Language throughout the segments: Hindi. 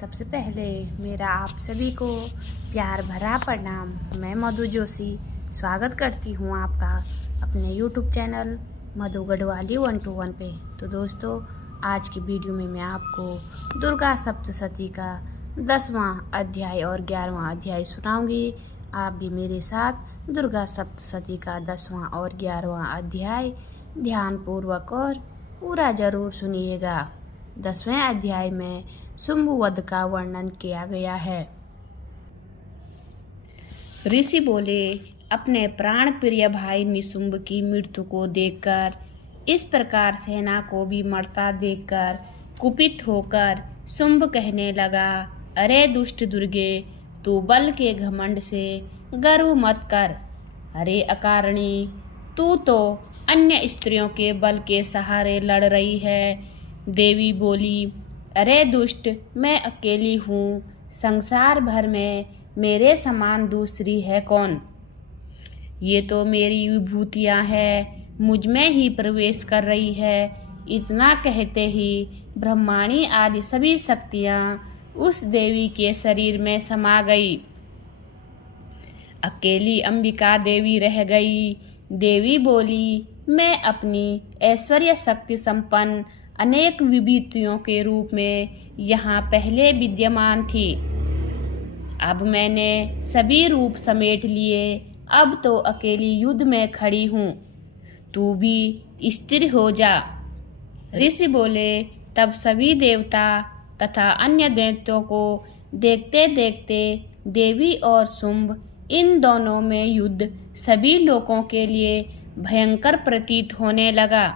सबसे पहले मेरा आप सभी को प्यार भरा प्रणाम। मैं मधु जोशी स्वागत करती हूँ आपका अपने YouTube चैनल मधु गढ़वाली 121 पे। तो दोस्तों, आज की वीडियो में मैं आपको दुर्गा सप्तशती का 10वां अध्याय और 11वां अध्याय सुनाऊंगी। आप भी मेरे साथ दुर्गा सप्तशती का 10वां और 11वां अध्याय ध्यानपूर्वक और पूरा जरूर सुनिएगा। 10वें अध्याय में शुंभ वध का वर्णन किया गया है। ऋषि बोले, अपने प्राण प्रिय भाई निशुंभ की मृत्यु को देखकर, इस प्रकार सेना को भी मरता देखकर कुपित होकर शुंभ कहने लगा, अरे दुष्ट दुर्गे, तू बल के घमंड से गर्व मत कर। अरे अकारणी, तू तो अन्य स्त्रियों के बल के सहारे लड़ रही है। देवी बोली, अरे दुष्ट, मैं अकेली हूँ, संसार भर में मेरे समान दूसरी है कौन। ये तो मेरी विभूतियाँ हैं, मुझ में ही प्रवेश कर रही है। इतना कहते ही ब्रह्माणी आदि सभी शक्तियाँ उस देवी के शरीर में समा गई। अकेली अंबिका देवी रह गई। देवी बोली, मैं अपनी ऐश्वर्य शक्ति संपन्न अनेक विभूतियों के रूप में यहाँ पहले विद्यमान थी। अब मैंने सभी रूप समेट लिए, अब तो अकेली युद्ध में खड़ी हूँ, तू भी स्थिर हो जा। ऋषि बोले, तब सभी देवता तथा अन्य दैत्यों को देखते देखते देवी और शुंभ इन दोनों में युद्ध सभी लोगों के लिए भयंकर प्रतीत होने लगा।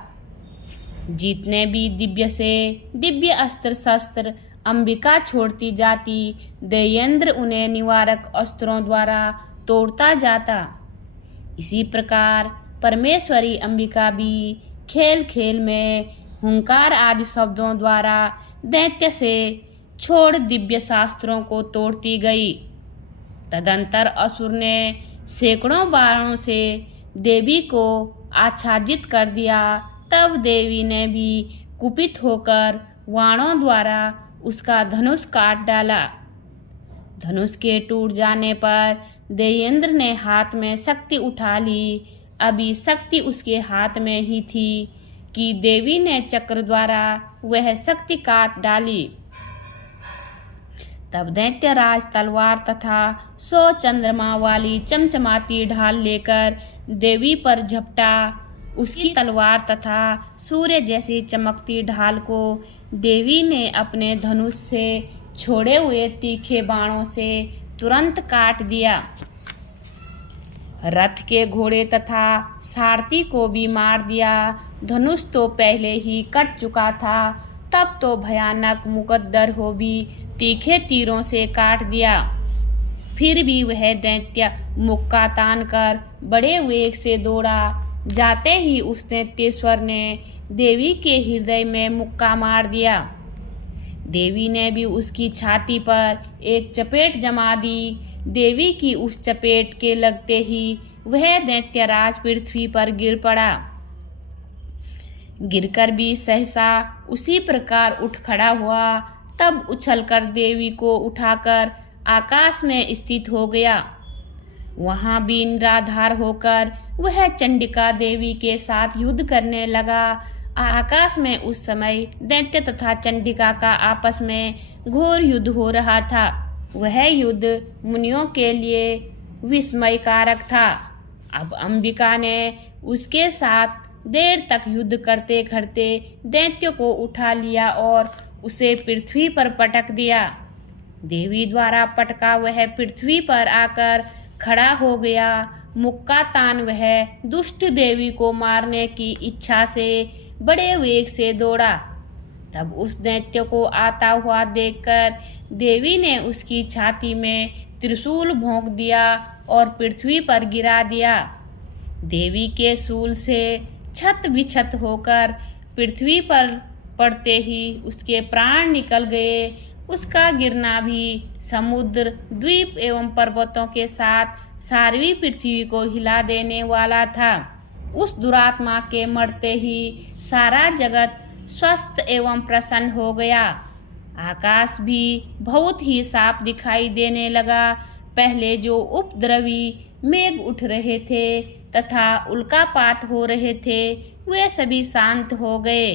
जितने भी दिव्य से दिव्य अस्त्र शस्त्र अंबिका छोड़ती जाती, दैत्येंद्र उन्हें निवारक अस्त्रों द्वारा तोड़ता जाता। इसी प्रकार परमेश्वरी अंबिका भी खेल खेल में हुंकार आदि शब्दों द्वारा दैत्य से छोड़ दिव्य शास्त्रों को तोड़ती गई। तदंतर असुर ने सैकड़ों बाणों से देवी को आच्छादित कर दिया। तब देवी ने भी कुपित होकर बाणों द्वारा उसका धनुष काट डाला। धनुष के टूट जाने पर दैत्येंद्र ने हाथ में शक्ति उठा ली। अभी शक्ति उसके हाथ में ही थी कि देवी ने चक्र द्वारा वह शक्ति काट डाली। तब दैत्यराज तलवार तथा 100 चंद्रमा वाली चमचमाती ढाल लेकर देवी पर झपटा। उसकी तलवार तथा सूर्य जैसी चमकती ढाल को देवी ने अपने धनुष से छोड़े हुए तीखे बाणों से तुरंत काट दिया। रथ के घोड़े तथा सारथी को भी मार दिया। धनुष तो पहले ही कट चुका था, तब तो भयानक मुकद्दर हो भी तीखे तीरों से काट दिया। फिर भी वह दैत्य मुक्का तान कर बड़े वेग से दौड़ा। जाते ही उस दैत्येश्वर ने देवी के हृदय में मुक्का मार दिया। देवी ने भी उसकी छाती पर एक चपेट जमा दी। देवी की उस चपेट के लगते ही वह दैत्यराज पृथ्वी पर गिर पड़ा। गिरकर भी सहसा उसी प्रकार उठ खड़ा हुआ। तब उछलकर देवी को उठाकर आकाश में स्थित हो गया। वहां भी निराधार होकर वह चंडिका देवी के साथ युद्ध करने लगा। आकाश में उस समय दैत्य तथा चंडिका का आपस में घोर युद्ध हो रहा था। वह युद्ध मुनियों के लिए विस्मयकारक था। अब अंबिका ने उसके साथ देर तक युद्ध करते करते दैत्य को उठा लिया और उसे पृथ्वी पर पटक दिया। देवी द्वारा पटका वह पृथ्वी पर आकर खड़ा हो गया। मुक्का तान वह दुष्ट देवी को मारने की इच्छा से बड़े वेग से दौड़ा। तब उस दैत्य को आता हुआ देखकर देवी ने उसकी छाती में त्रिशूल भोंक दिया और पृथ्वी पर गिरा दिया। देवी के शूल से छत विछत होकर पृथ्वी पर पड़ते ही उसके प्राण निकल गए। उसका गिरना भी समुद्र, द्वीप एवं पर्वतों के साथ सारी पृथ्वी को हिला देने वाला था। उस दुरात्मा के मरते ही सारा जगत स्वस्थ एवं प्रसन्न हो गया। आकाश भी बहुत ही साफ दिखाई देने लगा। पहले जो उपद्रवी मेघ उठ रहे थे तथा उल्कापात हो रहे थे वे सभी शांत हो गए।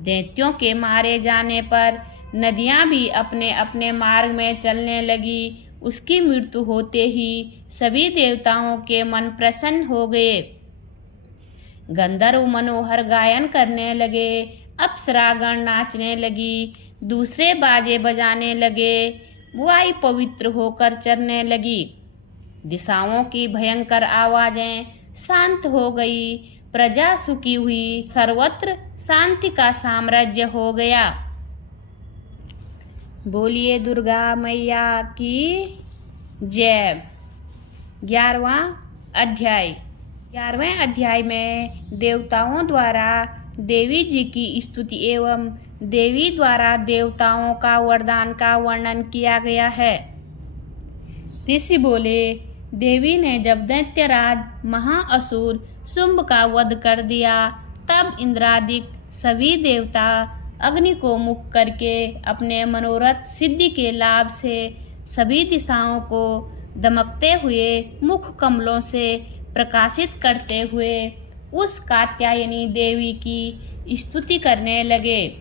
दैत्यों के मारे जाने पर नदियां भी अपने अपने मार्ग में चलने लगी। उसकी मृत्यु होते ही सभी देवताओं के मन प्रसन्न हो गए। गंधर्व मनोहर गायन करने लगे, अप्सरागण नाचने लगी, दूसरे बाजे बजाने लगे, वायु पवित्र होकर चरने लगी। दिशाओं की भयंकर आवाजें शांत हो गई। प्रजा सुखी हुई, सर्वत्र शांति का साम्राज्य हो गया। बोलिए दुर्गा मैया की जय। 11वें अध्याय में देवताओं द्वारा देवी जी की स्तुति एवं देवी द्वारा देवताओं का वरदान का वर्णन किया गया है। ऋषि बोले, देवी ने जब दैत्यराज महाअसुर शुंभ का वध कर दिया तब इंद्रादिक सभी देवता अग्नि को मुख करके अपने मनोरथ सिद्धि के लाभ से सभी दिशाओं को दमकते हुए मुख कमलों से प्रकाशित करते हुए उस कात्यायनी देवी की स्तुति करने लगे।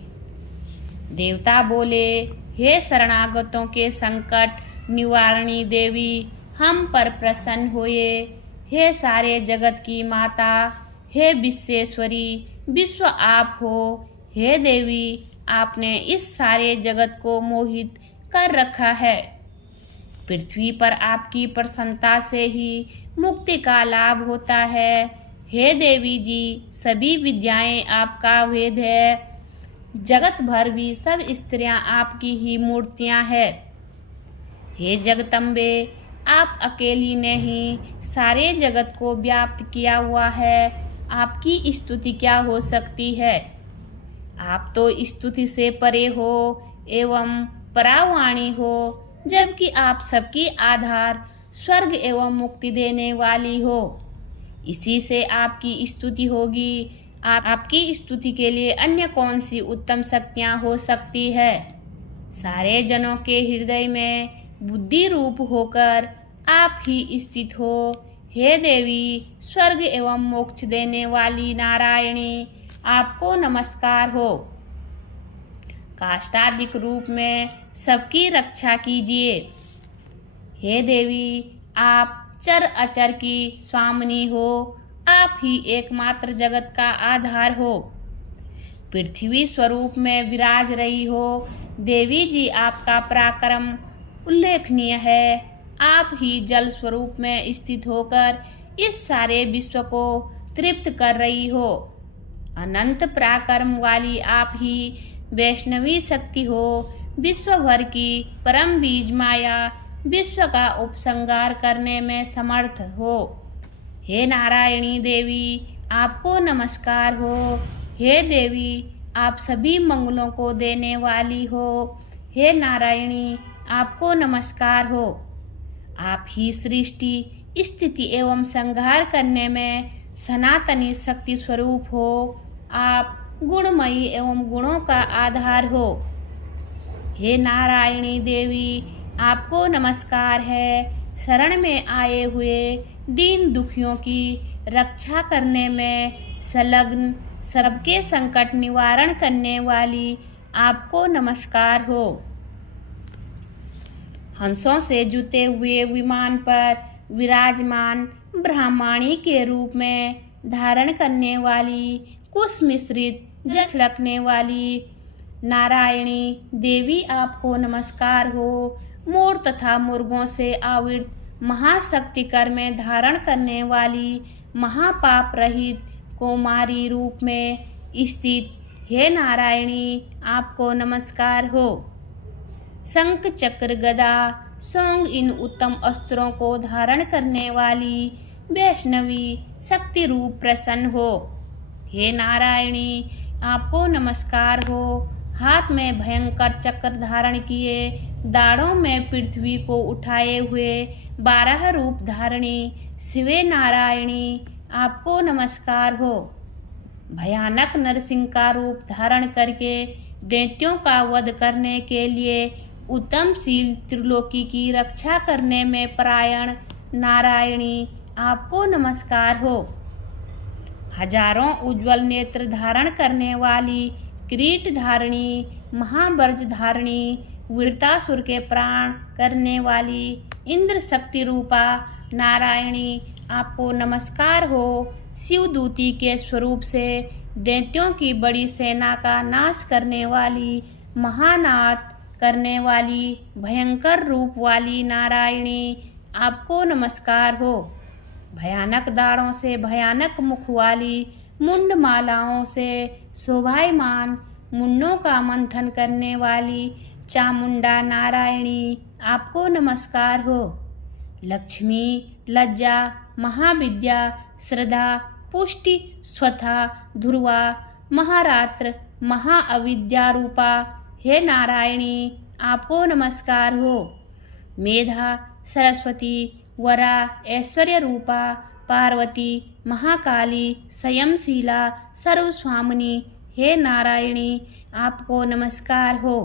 देवता बोले, हे शरणागतों के संकट निवारणी देवी, हम पर प्रसन्न होए। हे सारे जगत की माता, हे विश्वेश्वरी, विश्व आप हो। हे देवी, आपने इस सारे जगत को मोहित कर रखा है। पृथ्वी पर आपकी प्रसन्नता से ही मुक्ति का लाभ होता है। हे देवी जी, सभी विद्याएं आपका वेद है। जगत भर भी सब स्त्रियां आपकी ही मूर्तियां हैं। हे जगदम्बे, आप अकेली ने ही सारे जगत को व्याप्त किया हुआ है। आपकी स्तुति क्या हो सकती है। आप तो स्तुति से परे हो एवं परावाणी हो, जबकि आप सबकी आधार स्वर्ग एवं मुक्ति देने वाली हो। इसी से आपकी स्तुति होगी। आपकी स्तुति के लिए अन्य कौन सी उत्तम शक्तियाँ हो सकती है। सारे जनों के हृदय में बुद्धि रूप होकर आप ही स्थित हो। हे देवी, स्वर्ग एवं मोक्ष देने वाली नारायणी, आपको नमस्कार हो। काष्ठादिक रूप में सबकी रक्षा कीजिए। हे देवी, आप चर अचर की स्वामिनी हो। आप ही एकमात्र जगत का आधार हो। पृथ्वी स्वरूप में विराज रही हो। देवी जी, आपका पराक्रम उल्लेखनीय है। आप ही जल स्वरूप में स्थित होकर इस सारे विश्व को तृप्त कर रही हो। अनंत पराक्रम वाली आप ही वैष्णवी शक्ति हो। विश्व भर की परम बीज माया विश्व का उपसंहार करने में समर्थ हो। हे नारायणी देवी, आपको नमस्कार हो। हे देवी, आप सभी मंगलों को देने वाली हो। हे नारायणी, आपको नमस्कार हो। आप ही सृष्टि, स्थिति एवं संहार करने में सनातनी शक्ति स्वरूप हो। आप गुणमयी एवं गुणों का आधार हो। हे नारायणी देवी, आपको नमस्कार है। शरण में आए हुए दीन दुखियों की रक्षा करने में संलग्न, सबके संकट निवारण करने वाली आपको नमस्कार हो। हंसों से जुते हुए विमान पर विराजमान ब्राह्मणी के रूप में धारण करने वाली, कुश मिश्रित जल छिड़कने वाली नारायणी देवी, आपको नमस्कार हो। मोर तथा मुर्गों से आवृत महाशक्ति कर में धारण करने वाली महापाप रहित कुमारी रूप में स्थित हे नारायणी, आपको नमस्कार हो। शंख चक्र गदा सोंग इन उत्तम अस्त्रों को धारण करने वाली वैष्णवी शक्ति रूप प्रसन्न हो। हे नारायणी, आपको नमस्कार हो। हाथ में भयंकर चक्र धारण किए, दाढ़ों में पृथ्वी को उठाए हुए 12 रूप धारणी शिवे नारायणी, आपको नमस्कार हो। भयानक नरसिंह का रूप धारण करके दैत्यों का वध करने के लिए उत्तमशील त्रिलोकी की रक्षा करने में परायण नारायणी आपको नमस्कार हो। हजारों उज्जवल नेत्र धारण करने वाली किरीट धारणी महाबर्ज धारणी वीरतासुर के प्राण करने वाली इंद्र शक्ति रूपा नारायणी आपको नमस्कार हो। शिवदूती के स्वरूप से दैत्यों की बड़ी सेना का नाश करने वाली महानाद करने वाली भयंकर रूप वाली नारायणी आपको नमस्कार हो। भयानक दाढ़ों से भयानक मुख वाली मुंड मालाओं से शोभायमान मुंडों का मंथन करने वाली चामुंडा नारायणी आपको नमस्कार हो। लक्ष्मी लज्जा महाविद्या श्रद्धा पुष्टि स्वथा ध्रुवा महारात्र महाअविद्या रूपा हे नारायणी आपको नमस्कार हो। मेधा सरस्वती वरा ऐश्वर्य रूपा पार्वती महाकाली संयमशीला सर्वस्वामिनी हे नारायणी आपको नमस्कार हो।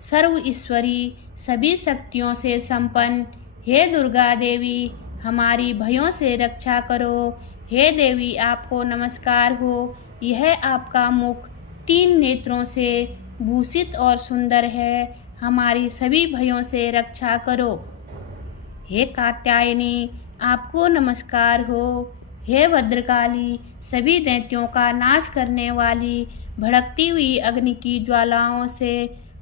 सर्व ईश्वरी सभी शक्तियों से संपन्न हे दुर्गा देवी हमारी भयों से रक्षा करो। हे देवी आपको नमस्कार हो। यह आपका मुख 3 नेत्रों से भूषित और सुंदर है, हमारी सभी भयों से रक्षा करो। हे कात्यायनी आपको नमस्कार हो। हे भद्रकाली सभी दैत्यों का नाश करने वाली भड़कती हुई अग्नि की ज्वालाओं से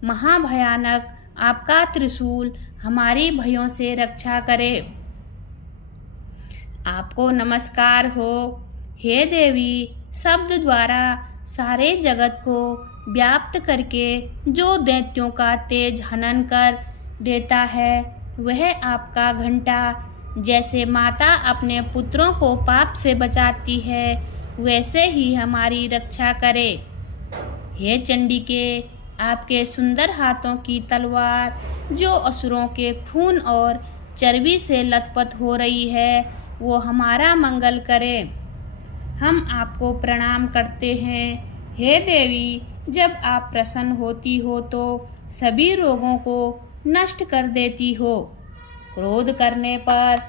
महाभयानक आपका त्रिशूल हमारी भयों से रक्षा करे। आपको नमस्कार हो। हे देवी शब्द द्वारा सारे जगत को व्याप्त करके जो दैत्यों का तेज हनन कर देता है वह आपका घंटा जैसे माता अपने पुत्रों को पाप से बचाती है वैसे ही हमारी रक्षा करे। हे चंडिके आपके सुंदर हाथों की तलवार जो असुरों के खून और चर्बी से लथपथ हो रही है वो हमारा मंगल करे। हम आपको प्रणाम करते हैं। हे देवी जब आप प्रसन्न होती हो तो सभी रोगों को नष्ट कर देती हो। क्रोध करने पर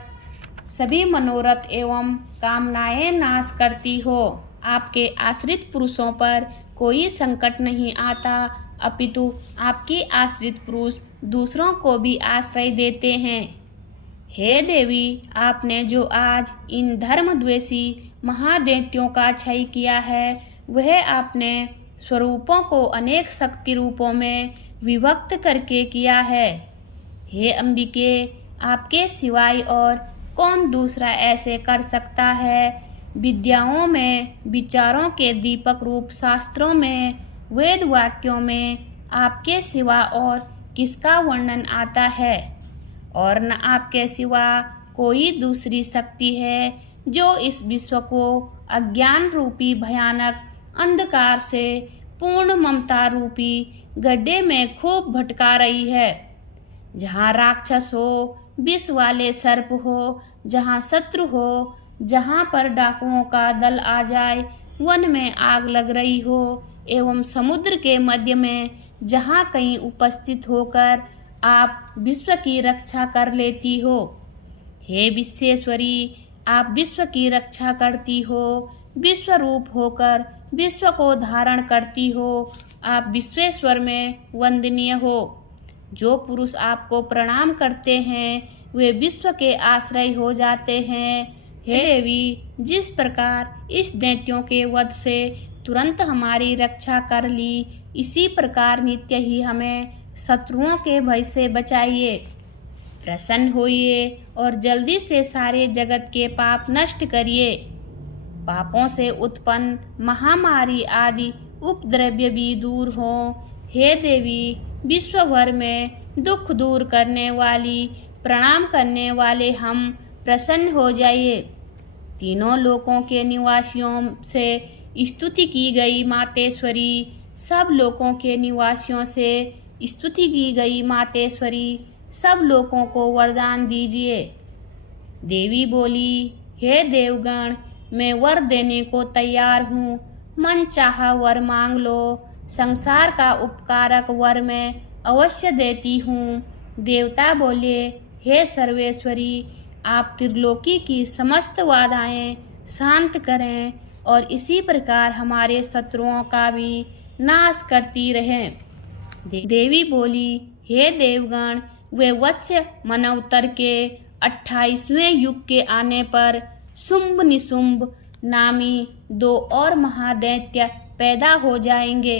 सभी मनोरथ एवं कामनाएं नाश करती हो। आपके आश्रित पुरुषों पर कोई संकट नहीं आता अपितु आपके आश्रित पुरुष दूसरों को भी आश्रय देते हैं। हे देवी आपने जो आज इन धर्मद्वेषी महादैत्यों का क्षय किया है वह आपने स्वरूपों को अनेक शक्ति रूपों में विभक्त करके किया है। हे अंबिके आपके सिवाय और कौन दूसरा ऐसे कर सकता है। विद्याओं में विचारों के दीपक रूप शास्त्रों में वेद वाक्यों में आपके सिवा और किसका वर्णन आता है और न आपके सिवा कोई दूसरी शक्ति है जो इस विश्व को अज्ञान रूपी भयानक अंधकार से पूर्ण ममता रूपी गड्ढे में खूब भटका रही है। जहाँ राक्षस हो विष वाले सर्प हो जहाँ शत्रु हो जहाँ पर डाकुओं का दल आ जाए वन में आग लग रही हो एवं समुद्र के मध्य में जहाँ कहीं उपस्थित होकर आप विश्व की रक्षा कर लेती हो। हे विश्वेश्वरी आप विश्व की रक्षा करती हो। विश्व रूप होकर विश्व को धारण करती हो। आप विश्वेश्वर में वंदनीय हो। जो पुरुष आपको प्रणाम करते हैं वे विश्व के आश्रय हो जाते हैं। हे देवी जिस प्रकार इस दैत्यों के वध से तुरंत हमारी रक्षा कर ली इसी प्रकार नित्य ही हमें शत्रुओं के भय से बचाइए। प्रसन्न होइए और जल्दी से सारे जगत के पाप नष्ट करिए। पापों से उत्पन्न महामारी आदि उपद्रव्य भी दूर हो। हे देवी विश्व भर में दुख दूर करने वाली प्रणाम करने वाले हम प्रसन्न हो जाइए। तीनों लोकों के निवासियों से स्तुति की गई मातेश्वरी सब लोकों के निवासियों से स्तुति की गई मातेश्वरी सब लोगों को वरदान दीजिए। देवी बोली हे देवगण मैं वर देने को तैयार हूँ। मन चाहा वर मांग लो। संसार का उपकारक वर मैं अवश्य देती हूँ। देवता बोले, हे सर्वेश्वरी, आप त्रिलोकी की समस्त बाधाएं शांत करें और इसी प्रकार हमारे शत्रुओं का भी नाश करती रहें। देवी बोली, हे देवगण, वे वत्स्य मनवतर के 28वें युग के आने पर शुंभ निशुंभ नामी 2 और महादैत्य पैदा हो जाएंगे।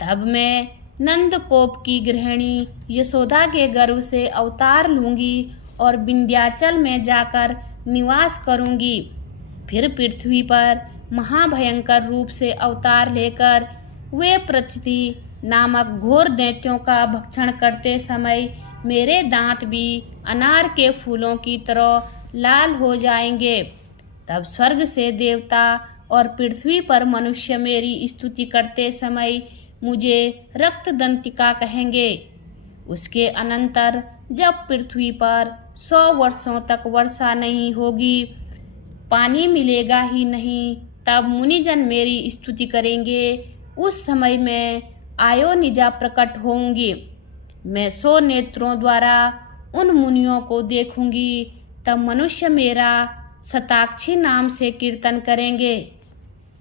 तब मैं नंदकोप की गृहिणी यशोदा के गर्भ से अवतार लूंगी और विंध्याचल में जाकर निवास करूंगी। फिर पृथ्वी पर महाभयंकर रूप से अवतार लेकर वे प्रचिति नामक घोर दैत्यों का भक्षण करते समय मेरे दांत भी अनार के फूलों की तरह लाल हो जाएंगे। तब स्वर्ग से देवता और पृथ्वी पर मनुष्य मेरी स्तुति करते समय मुझे रक्तदंतिका कहेंगे। उसके अनंतर जब पृथ्वी पर 100 वर्षों तक वर्षा नहीं होगी, पानी मिलेगा ही नहीं, तब मुनिजन मेरी स्तुति करेंगे। उस समय मैं आयोनिजा प्रकट होंगी। मैं 100 नेत्रों द्वारा उन मुनियों को देखूंगी। तब मनुष्य मेरा शताक्षी नाम से कीर्तन करेंगे।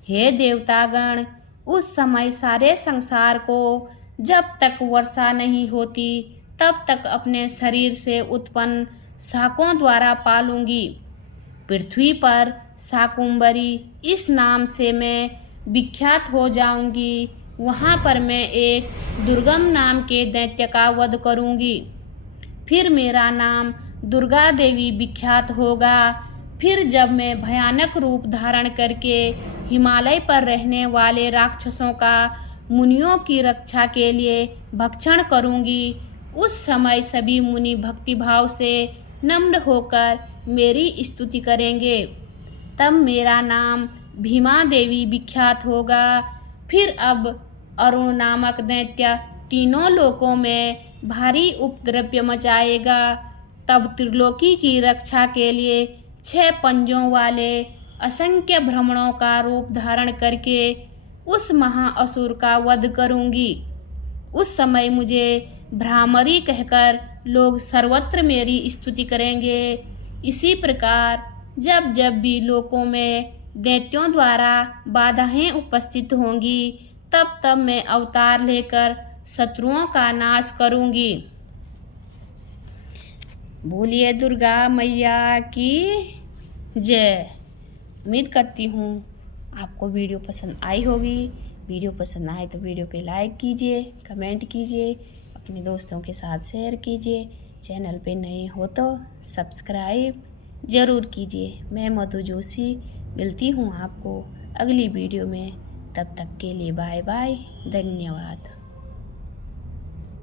हे देवतागण, उस समय सारे संसार को जब तक वर्षा नहीं होती तब तक अपने शरीर से उत्पन्न शाकों द्वारा पालूंगी। पृथ्वी पर शाकुंभरी इस नाम से मैं विख्यात हो जाऊंगी। वहाँ पर मैं एक दुर्गम नाम के दैत्य का वध करूंगी। फिर मेरा नाम दुर्गा देवी विख्यात होगा। फिर जब मैं भयानक रूप धारण करके हिमालय पर रहने वाले राक्षसों का मुनियों की रक्षा के लिए भक्षण करूंगी, उस समय सभी मुनि भक्तिभाव से नम्र होकर मेरी स्तुति करेंगे। तब मेरा नाम भीमा देवी विख्यात होगा। फिर अब अरुण नामक दैत्य तीनों लोकों में भारी उपद्रव मचाएगा। तब त्रिलोकी की रक्षा के लिए 6 पंजों वाले असंख्य भ्रमणों का रूप धारण करके उस महाअसुर का वध करूंगी। उस समय मुझे भ्रामरी कहकर लोग सर्वत्र मेरी स्तुति करेंगे। इसी प्रकार जब जब भी लोकों में दैत्यों द्वारा बाधाएं उपस्थित होंगी, तब तब मैं अवतार लेकर शत्रुओं का नाश करूंगी। बोलिए दुर्गा मैया की जय। उम्मीद करती हूँ आपको वीडियो पसंद आई होगी। वीडियो पसंद आए तो वीडियो पे लाइक कीजिए, कमेंट कीजिए, अपने दोस्तों के साथ शेयर कीजिए। चैनल पे नए हो तो सब्सक्राइब ज़रूर कीजिए। मैं मधु जोशी मिलती हूँ आपको अगली वीडियो में। तब तक के लिए बाय बाय, धन्यवाद।